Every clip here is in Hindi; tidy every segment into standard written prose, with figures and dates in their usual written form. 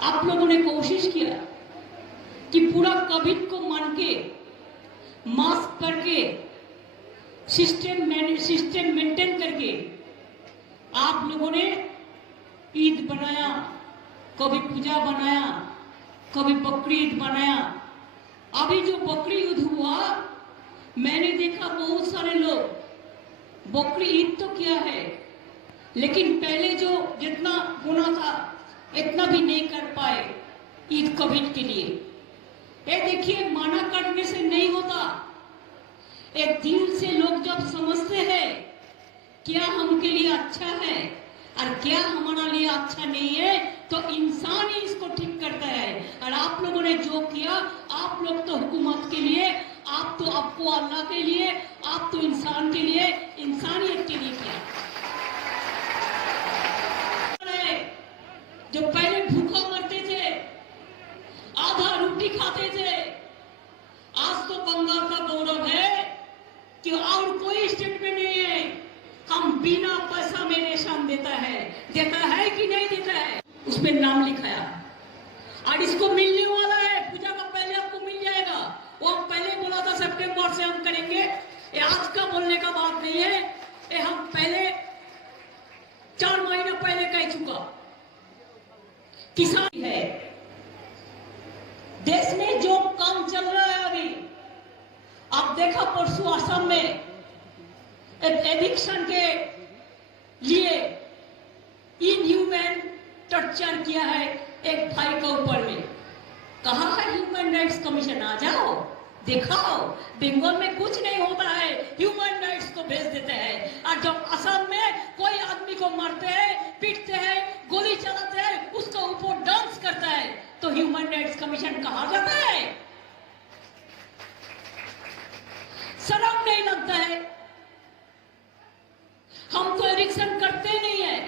आप लोगों ने कोशिश किया कि पूरा कोविड को मान के मास्क करके सिस्टम मेंटेन करके आप लोगों ने ईद बनाया, कभी पूजा बनाया, कभी बकरी ईद बनाया। अभी जो बकरी ईद हुआ, मैंने देखा बहुत सारे लोग बकरी ईद तो किया है, लेकिन पहले जो जितना होना था इतना भी नहीं कर पाए ईद कोविड के लिए। ये देखिए, माना करने से नहीं होता। एक दिल से लोग जब समझते हैं क्या हमके लिए अच्छा है और क्या हमारा लिए अच्छा नहीं है, तो इंसान ही इसको ठीक करता है। और आप लोगों ने जो किया, आप लोग तो हुकूमत के लिए, आप तो आपको अल्लाह के लिए, आप तो इंसान के लिए, इंसानियत के लिए किया। जो पहले भूखा मरते थे, आधा रोटी खाते थे, आज तो बंगाल का गौरव है कि और कोई स्टेट में नहीं है हम बिना पैसा में रेशन देता है कि नहीं देता है, उस पर नाम लिखाया। और इसको मिलने वाला है, पूजा का पहले आपको मिल जाएगा। वो हम पहले बोला था सितंबर से हम करेंगे, ये आज का बोलने का बात नहीं है, ये हम पहले 4 महीने पहले कह चुका। किसान है, देश में जो काम चल रहा है अभी, आप देखा परसों असम में एविक्शन के लिए इनह्यूमन टॉर्चर किया है एक भाई का ऊपर में। कहा है ह्यूमन राइट्स कमीशन, आ जाओ दिखाओ, बंगाल में कुछ नहीं होता है, ह्यूमन राइट्स को भेज देते हैं। और जब असम में कोई आदमी को मारते हैं, पीटते हैं, गोली चलाते हैं, उसका ऊपर डांस करता है, तो ह्यूमन राइट्स कमीशन कहा जाता है। शर्म नहीं लगता है? हम तो एविक्शन करते नहीं है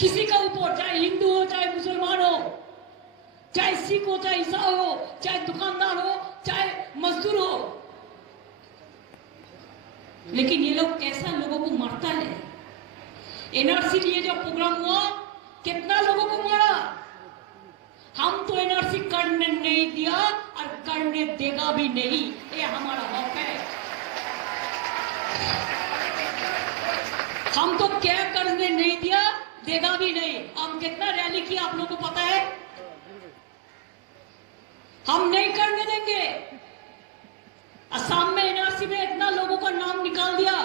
किसी का ऊपर, चाहे हिंदू हो, चाहे मुसलमान हो, चाहे सिख हो, चाहे ईसाई हो, चाहे दुकानदार हो, चाहे मजदूर हो। लेकिन ये लोग कैसा लोगों को मारता है। एनआरसी लिए जो प्रोग्राम हुआ, कितना लोगों को मारा। हम तो एनआरसी करने नहीं दिया और करने देगा भी नहीं, ये हमारा हक है। हम तो क्या करने नहीं दिया, देगा भी नहीं। हम कितना रैली किया आप लोगों को पता है? हम नहीं करने देंगे। असम में एनआरसी में इतना लोगों का नाम निकाल दिया,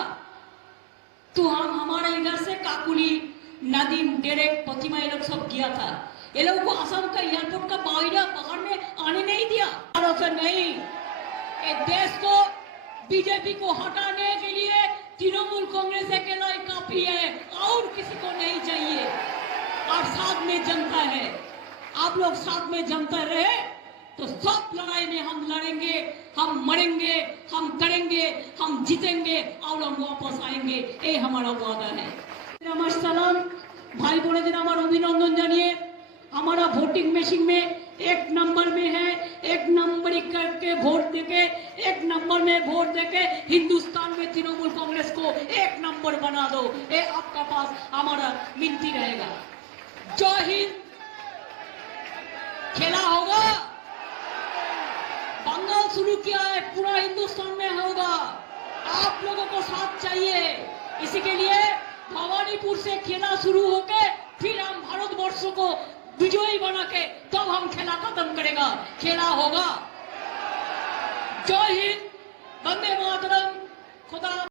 तो हम हमारे इधर से काकुली, नदीम, डेरेक, प्रतिमा, ये लोग सब किया था। ये लोगों को असम का एयरपोर्ट का बाहर में आने नहीं दिया। नहीं, ये देश को, बीजेपी को हटाने के लिए तृणमूल कांग्रेस अकेला ही काफी है, और किसी को नहीं चाहिए। और साथ में जनता है, आप लोग साथ में जनता रहे तो सब लड़ाई में हम लड़ेंगे, हम मरेंगे, हम करेंगे, हम जीतेंगे और हम वापस आएंगे, ये हमारा वादा है। नमस्कार भाई बोनेদের আমার অভিনন্দন জানিয়ে, हमारा वोटिंग मशीन में 1 नंबर में है, 1 नंबर करके वोट देके, 1 नंबर में वोट देके हिंदुस्तान में तृणमूल कांग्रेस को 1 नंबर बना दो, ये आपका पास हमारा विनती रहेगा। जय हिंद। खेला होगा, बंगाल शुरू किया है, पूरा हिंदुस्तान में होगा। आप लोगों को साथ चाहिए, इसी के लिए भवानीपुर से खेला शुरू होके फिर हम भारतवर्ष को विजयी बना के तब हम खेला खत्म करेगा। खेला होगा। जय हिंद, वंदे मातरम, खुदा।